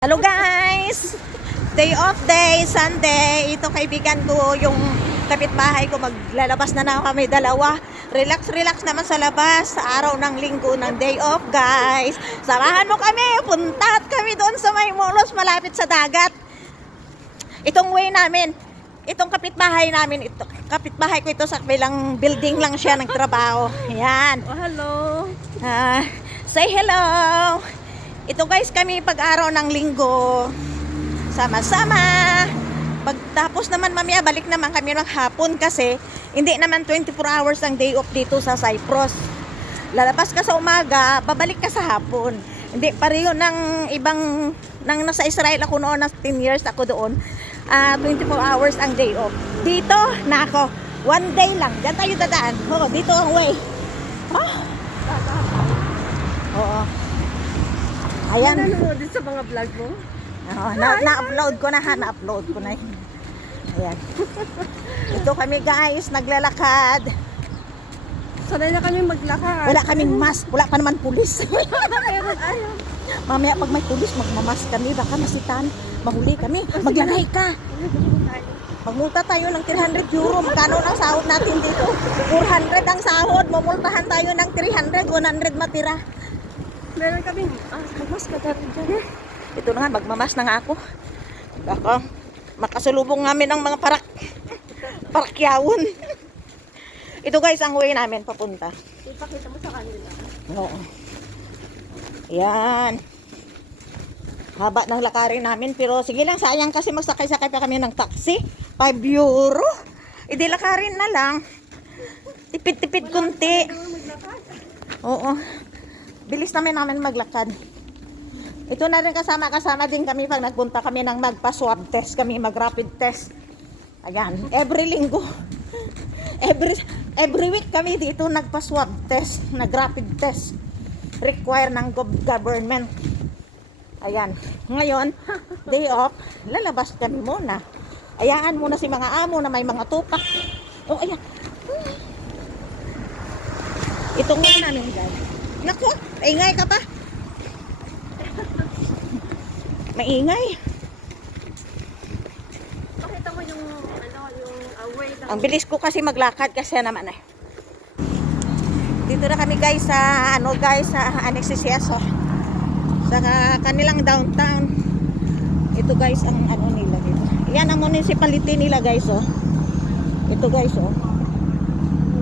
Hello guys! Day off day, Sunday. Ito kaibigan ko, yung kapitbahay ko, maglalabas na kami dalawa. Relax naman sa labas sa araw ng linggo ng day off guys. Samahan mo kami, punta kami doon sa may Molos malapit sa dagat. Itong way namin, itong kapitbahay namin, kapitbahay ko ito sa kabilang building lang siya ng trabaho. Yan. Oh, hello. Say hello! Ito guys, kami pag-araw ng linggo, sama-sama. Pagtapos naman mamaya, balik naman kami ng hapon kasi hindi naman 24 hours ang day off dito sa Cyprus. Lalabas ka sa umaga, babalik ka sa hapon. Hindi pareho ng ibang, nang nasa Israel ako noon, 10 years ako doon, 24 hours ang day off. Dito, nako, one day lang. Diyan tayo dadaan. Oo, dito ang way. Oo. Ayan. Nanonood din sa mga vlog mo? Oh, na-upload ko na ha, na-upload ko na. Ayan. Ito kami guys, naglalakad. Sanay na kami maglakad. Wala kaming mask, wala pa naman pulis. Meron ayaw. Mamaya pag may pulis, magmamask kami, baka masitan, mahuli kami. Maglagay ka. Magmulta tayo ng 300 euro. Magkano ang sahod natin dito? 400 ang sahod. Mamultahan tayo ng 300, 100 matira. Meron kami. Magmas ka dati dyan. Ito na nga, magmamas na nga ako. Baka makasalubong namin ng mga parakyawon. Ito guys, ang way namin papunta. Ipakita mo sa kanila. Oo. Yan. Haba ng lakarin namin. Pero sige lang, sayang kasi magsakay-sakay pa kami ng taxi. 5 euro. Hindi lakarin na lang. Tipid-tipid kunti. Oo. Bilis namin maglakad. Ito na rin kasama din kami pag nagpunta kami ng magpa-swab test kami, mag-rapid test. Ayan, every linggo. Every week kami dito nagpa-swab test, nag-rapid test. Require ng government. Ayan. Ngayon, day off, lalabas kami muna. Ayaan muna si mga amo na may mga tupak. Oh, ayan. Ito nga namin guys. Naku, maingay ka pa. Maingay. Pakita mo yung way ng... Ang bilis ko kasi maglakad kasi naman eh. Dito na kami guys sa sa Anexisyeso. Sa kanilang downtown. Ito guys ang nila dito. Yan ang municipality nila guys oh. Ito guys oh.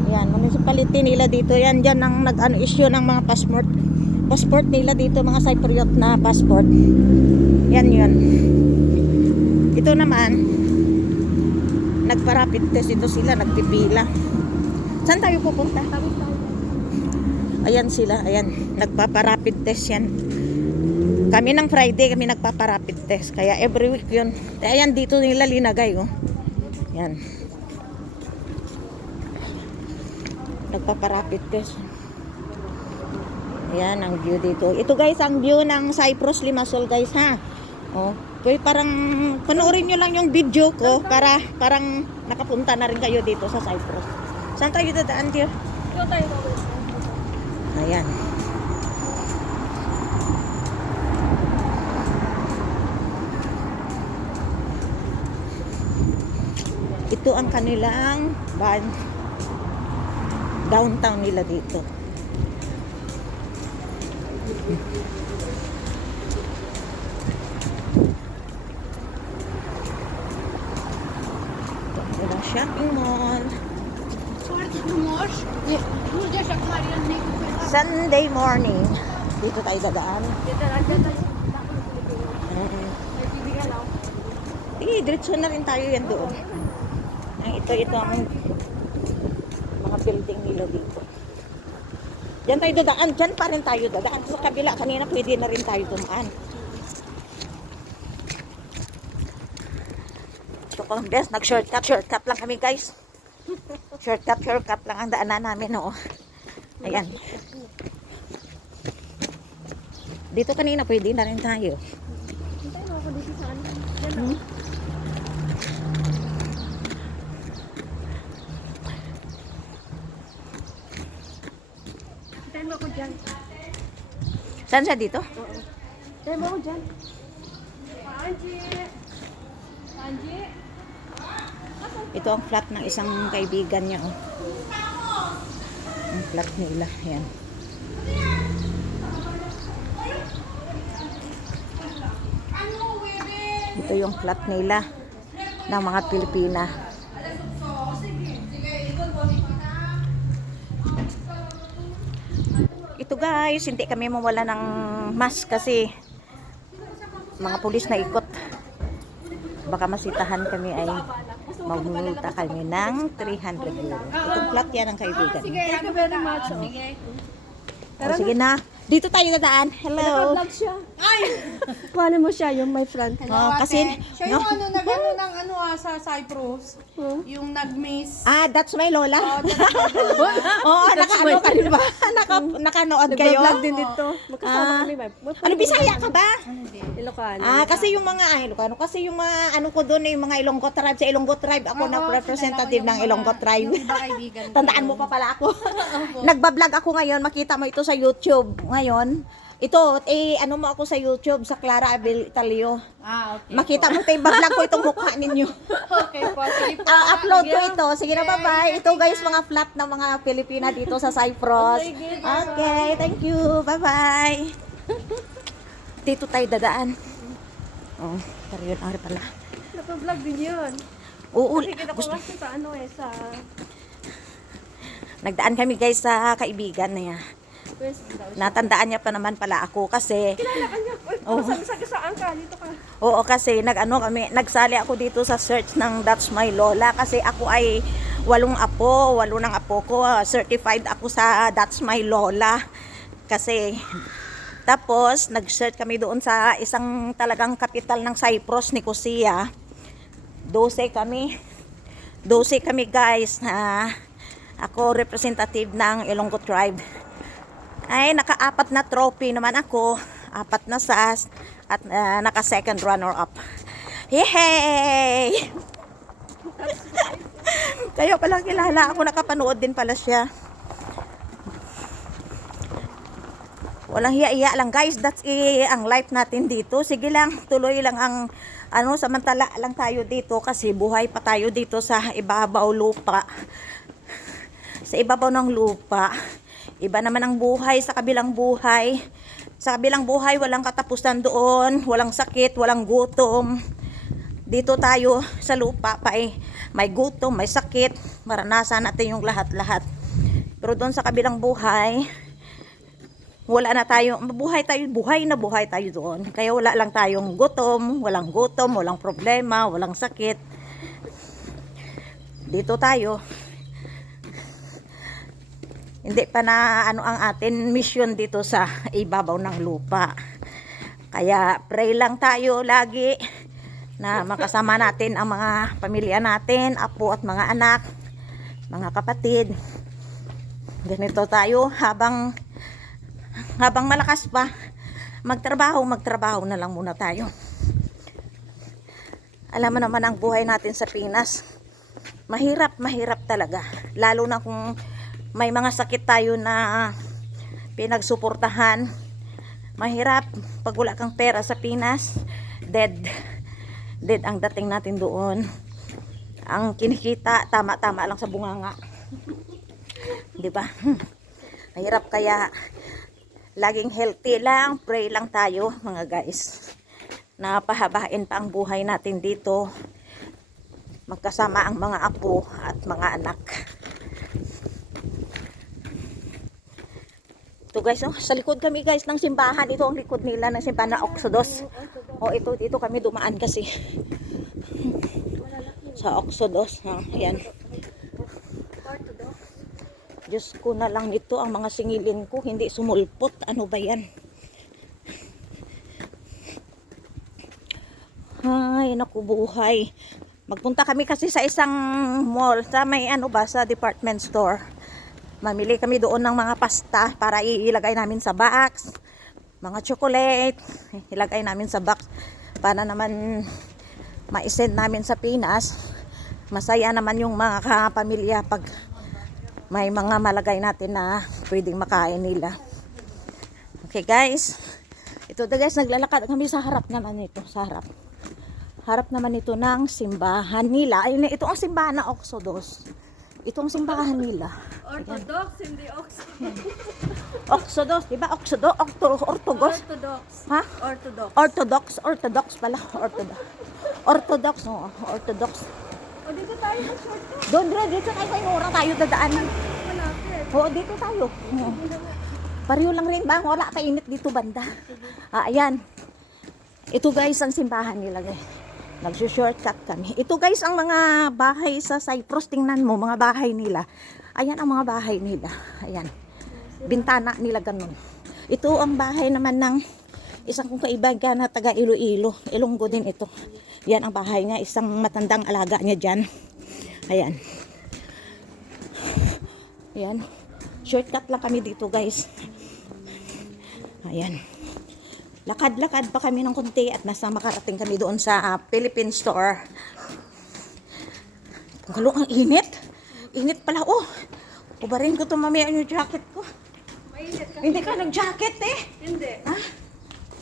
Yan, municipality nila dito. Yan dyan ang issue ng mga passport nila dito, mga Cypriot na passport. Yan yun. Ito naman, nagpa-rapid test ito sila, nagpipila. Saan tayo pupunta? Ayan sila, ayan. Nagpapa-rapid test yan. Kami ng Friday, kami nagpapa-rapid test. Kaya every week yun. Ayan, dito nila linagay, oh. Yan. Nagpapa-rapid test. Ayan ang view dito. Ito guys, ang view ng Cyprus Limassol guys ha. Oh, kaya parang panoorin nyo lang yung video ko para parang nakapunta na rin kayo dito sa Cyprus. Saan tayo dadaan dito? Ito tayo mawala. Ayan. Ito ang kanilang downtown nila dito. Ito ang shopping mall. Sunday morning. Dito tayo dadaan. Dito lang tayo. Diretso na rin tayo yan doon. Ito ang mga building nila dito. Diyan tayo dadaan. Diyan pa rin tayo dadaan. Sa kabila kanina pwede na rin tayo dumaan. Ito ko best. Shortcut lang kami guys. Shortcut lang ang daanan namin. Oh. Ayan. Dito kanina pwede na rin tayo. Hintay mo ako dito sa ano. Hintay mo ako dyan. Saan siya dito? Oo. Hintay mo ako dyan. Ito ang flat ng isang kaibigan niya, oh. Ang flat nila, yan. Ito yung flat nila ng mga Pilipina. Ito guys, hindi kami mawala ng mask kasi mga pulis na ikot. Baka masitahan kami ay magmulta kami ng 300 euro. Itong flat yan ang kaibigan. Thank you very much. O, sige na. Dito tayo dadaan. Hello. Naka-vlog siya. Ay! Kuhanin mo siya, yung my friend. Oh, kasi, Siya yung ano, nag-ano ng ano sa Cyprus. Huh? Yung nag-miss. that's my lola. Oh, that's Oo, naka-ano ka rin ba? Nakanood kayo? Nag-vlog din dito. Magkasama kami. Ano, Bisaya ka ba? Ilocano. Kasi yung mga, Ilocano, kasi yung mga, ano ko doon, yung mga Ilonggo tribe, sa Ilonggo tribe, ako na representative ng Ilonggo tribe. Yung iba kaibigan ko. Tandaan mo pa pala ako. Nagbablog ako ngayon, makita mo ito sa YouTube. Ngayon, ito, ano mo ako sa YouTube, sa Clara Abel Italio. Okay. Makita mo tayo, bablog ko itong mukha ninyo. Okay po, sige po. Upload ko ito. Sige na, bye-bye. Ito guys, mga flat ng mga Pilipina dito sa Cyprus. Okay, thank you. Bye-bye. Dito tayo dadaan. Oh, pero yun, pala. Naka-vlog din yun. Oo, Nakikita ko kasi sa ano sa nagdaan kami guys sa kaibigan niya. West daw. Natandaan niya pa naman pala ako kasi Kilala ka niya. Oh. Saan ka? Dito ka. oo, kasi nagsali ako dito sa search ng That's My Lola kasi ako ay 8 ng apo ko, certified ako sa That's My Lola. Kasi tapos nag-search kami doon sa isang talagang kapital ng Cyprus, Nicosia. 12 kami guys. Ako representative ng Ilonggo tribe. Ay, naka-4 na trophy naman ako, 4 na SAS, at naka-second runner-up. Yay! Kayo pala kilala ako, nakapanood din pala siya. Walang hiya-hiya lang guys, that's ang life natin dito. Sige lang, tuloy lang ang samantala lang tayo dito kasi buhay pa tayo dito sa ibabaw lupa. Sa ibabaw ng lupa. Iba naman ang buhay sa kabilang buhay. Sa kabilang buhay, walang katapusan doon, walang sakit, walang gutom. Dito tayo sa lupa pa may gutom, may sakit, maranasan natin yung lahat-lahat. Pero doon sa kabilang buhay, wala na tayo, buhay tayo doon. Kaya wala lang tayong gutom, walang problema, walang sakit. Dito tayo. Hindi pa na ang atin mission dito sa ibabaw ng lupa. Kaya pray lang tayo lagi na makasama natin ang mga pamilya natin, apo at mga anak, mga kapatid. Ganito tayo habang malakas pa. Magtrabaho na lang muna tayo. Alam mo naman ang buhay natin sa Pinas. Mahirap talaga. Lalo na kung may mga sakit tayo na pinagsuportahan. Mahirap pag wala kang pera sa Pinas. Dead ang dating natin doon. Ang kinikita tama-tama lang sa bunganga. 'Di ba? Mahirap, kaya laging healthy lang, pray lang tayo mga guys. Na pahabain pa ang buhay natin dito. Magkasama ang mga apo at mga anak. Ito guys, sa likod kami guys ng simbahan. Ito ang likod nila ng simbahan na Oxodos. Dito kami dumaan kasi. Sa Oxodos. Ayan. Diyos ko na lang nito, ang mga singilin ko hindi sumulpot. Ano ba yan? Ay, naku buhay. Magpunta kami kasi sa isang mall. Sa may sa department store. Mamili kami doon ng mga pasta para ilagay namin sa box. Mga chocolate, ilagay namin sa box para naman ma-send namin sa Pinas. Masaya naman yung mga kapamilya pag may mga malagay natin na pwedeng makain nila. Okay guys. Ito guys, naglalakad kami sa harap naman ito. Sa harap. Harap naman ito ng simbahan nila. Ayun, ito ang simbahan ng Oxodos. Ito ang simbahan nila. Orthodox, hindi Oxodos, di ba? Ortogos. Orthodox. Ha? Orthodox. Orthodox pala. Orthodox, no? Orthodox. O dito tayo sa shortcut. Doon, dito tayo kay Nora tayo dadaan. Malapit. Oo, dito tayo. Oo. Pareho lang rin ba? Wala pa init dito banda. Ayan. Ito guys, ang simbahan nila guys. Nagsushortcut kami. Ito guys, ang mga bahay sa Cyprus. Tingnan mo, mga bahay nila. Ayan ang mga bahay nila. Ayan. Bintana nila ganun. Ito ang bahay naman ng isang kong kaibigan na taga Iloilo. Ilonggo din ito. Yan ang bahay niya. Isang matandang alaga niya dyan. Ayan. Ayan. Shortcut lang kami dito guys. Ayan. Lakad-lakad pa kami ng konti at nasa makarating kami doon sa Philippine store. Ang init. Init pala. Oh, ubarin ko ito mamaya yung jacket ko. Mainit ka. Hindi ka nag-jacket eh. Hindi. Ha?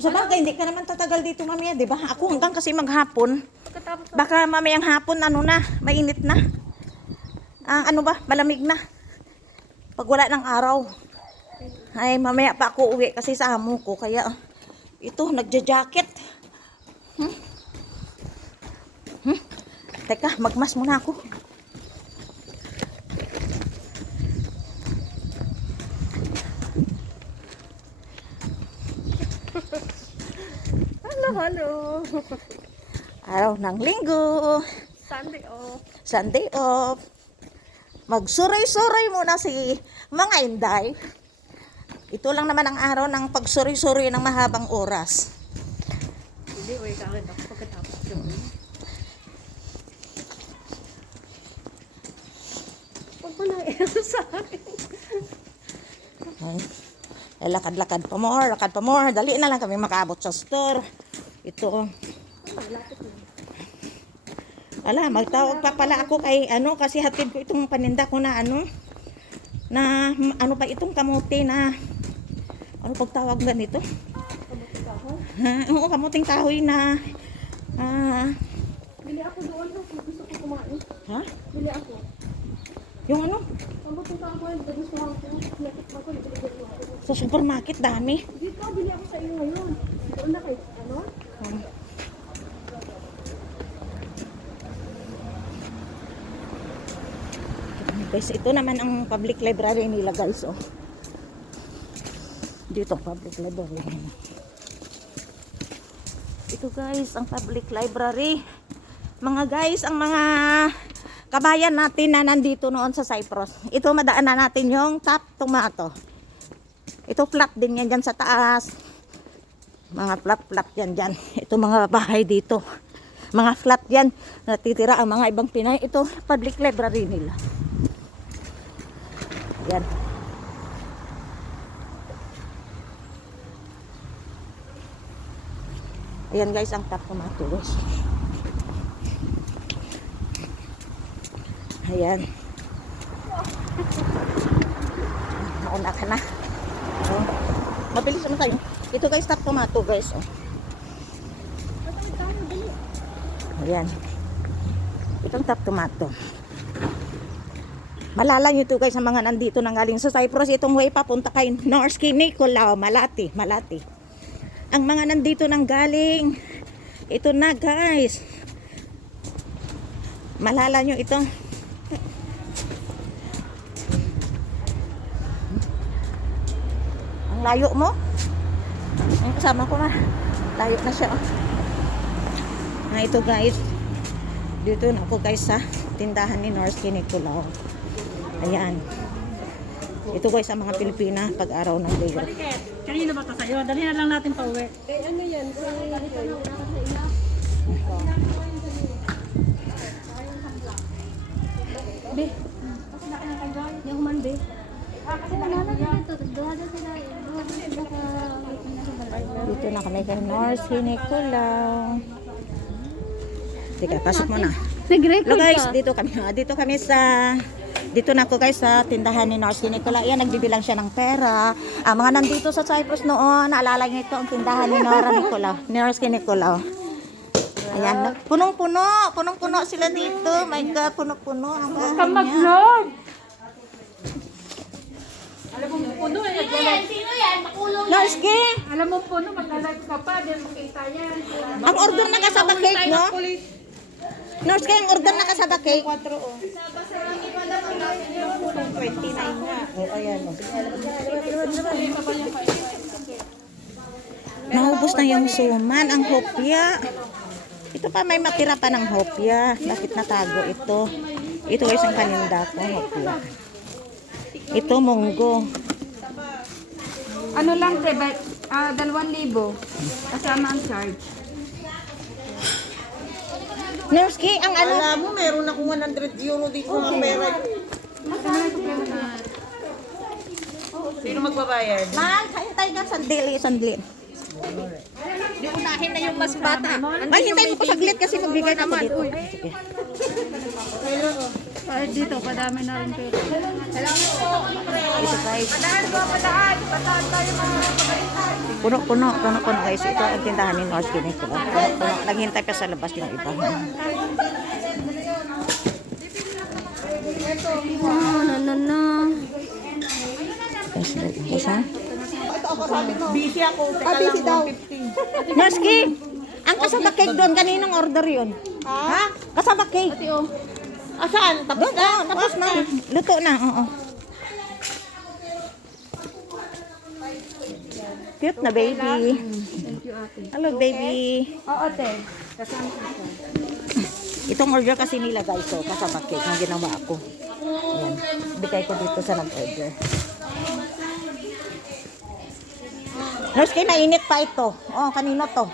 Sa bagay, hindi ka naman tatagal dito mamaya, di ba? Ako hanggang kasi maghapon. Pagkatapos Baka mamayang hapon, ano na, mainit na. Ano ba, malamig na. Pag wala ng araw. Ay, mamaya pa ako uwi kasi sa amo ko. Kaya, ito, nagja-jacket. Teka, magmas muna ako. Halo. Araw ng linggo. Sunday off. Sunday off. Magsuroy-suroy muna si mga Inday. Ito lang naman ang araw ng pagsuroy-suroy ng mahabang oras. Hindi, uwi ka agad ako pagkatapos yun. Huwag mo na sa akin. Ay, lakad-lakad pa more, lakad pa more. Dali na lang kami makaabot sa store. Ito. Ala, magtawag pa pala ako kay kasi hatid ko itong paninda ko na na pa itong kamote na pagtawag ba nito? Kamuti ka ako? Oo, kamuting kahoy na Bili ako doon. Gusto ko kumain. ha? Bili ako. Yung Kamuti ka ako. Gusto ko ako. Nakit ako. Bili ako. sa supermarket dami. Dito, bili ako sa iyo ngayon. Doon na kayo. Guys, ito naman ang public library nila guys, oh. Dito ang public library. Ito guys, ang public library. Mga guys, ang mga kabayan natin na nandito noon sa Cyprus. Ito madaanan natin yung Top Tomato. Ito flat din yan dyan sa taas. Mga flat yan dyan. Ito mga bahay dito. Mga flat yan. Natitira ang mga ibang Pinay. Ito public library nila. Yan. Ayan guys, ang Top Tomato guys. Ayan. Nauna ka na. Oh. Mabilis naman tayo. Ito guys, Top Tomato guys. Oh. Ayan. Itong Top Tomato. Malala nyo ito guys sa mga nandito nang galing sa Cyprus. Itong way papunta kay North Nicolau, Malati. Ang mga nandito nang galing. Ito na guys. Malala nyo ito. Ang layo mo. Ang kasama ko na. Layo na siya. Oh. Ito guys. Dito na ako guys sa tindahan ni North Nicolau. Ayan. Ito guys ang mga Pilipina pag araw ng day. Baliket. Kanina ba ito sa'yo? Dali na lang natin pa uwi. Ano yan? Be. Yung man, be. Dito na kami kay North Nicolau. Teka, pasok mo na. Hello guys, dito kami sa na ako guys sa tindahan ni North Nicolau. Yan, nagbibilang siya ng pera. Mga nandito sa Cyprus noon, naalala niyo ito ang tindahan ni North Nicolau. Ayan, no? Punong-puno. Punong-puno sila dito. My God, puno-puno ang bahay niya. Mag-vlog! Alam mo, puno eh. Norski, Alam mo, puno, mag-live ka pa. Di makita yan. ang order na kasaba cake, no? Norski, ang order na kasaba cake. 4 o. 29 nga. O, ayan o. Naubos na yung suman, ang hopya. Ito pa, may matira pa ng hopya. Bakit natago ito? Ito guys ang paninda ko, hopya. Ito, munggo. Ano lang, te, 2,000. Kasama ang charge. Norski, ang ano? Alam mo, meron akong 100 euro dito sa pera. Sino magbabayad? Mahal, hintay ka, sandali, sandali. Di unahin na yung mas bata. Mahal, hintay mo ko saglit kasi magbigay na ako dito. Sige. Ay, dito, padami na rin pera. Ito guys. Puno guys. Ito ang tindahan ni Norski nito. Puno. Naghintay pa sa labas yung iba. Guys, ha? Busy ako. Busy daw. Norski, ang kasaba cake doon, kaninong order yun? Ha? Kasaba cake. Asan? Tapos Doon, tapos na. Luto na, oo. Cute na baby. Hello baby. Oo, te. Kasama ko siya. Itong order kasi nila guys, so kasama cake na ginawa ko. Ayan. Bigay ko dito sa nag-order. Norski, nainit pa ito. Oh, kanino to?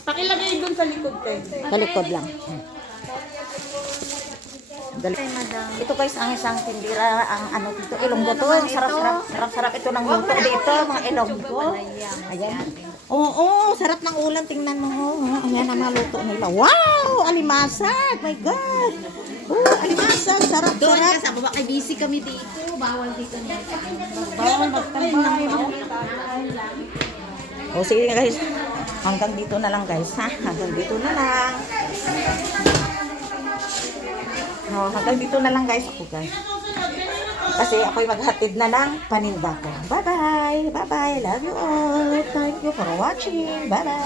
pakilagay dun sa likod tayo. Kalikod lang. Dali. Ito guys, ang isang tindira, ang ano dito, ilonggo to. Sarap-sarap ito ng luto dito, mga ilonggo. Ayan. Oo, sarap ng ulam, tingnan mo. Oh. Ayan ang mga luto nila. Wow! Alimasag! My God! Oh, alimasag! Sarap, sarap. Sa baba kay busy kami dito. Bawal dito na. Bawal magtabay. O sige guys, hanggang dito na lang guys, ha? Hanggang dito na lang. O, hanggang dito na lang guys ako guys. Kasi ako'y maghatid na ng paninda ko. Bye-bye! Bye-bye! Love you all! Thank you for watching! Bye-bye!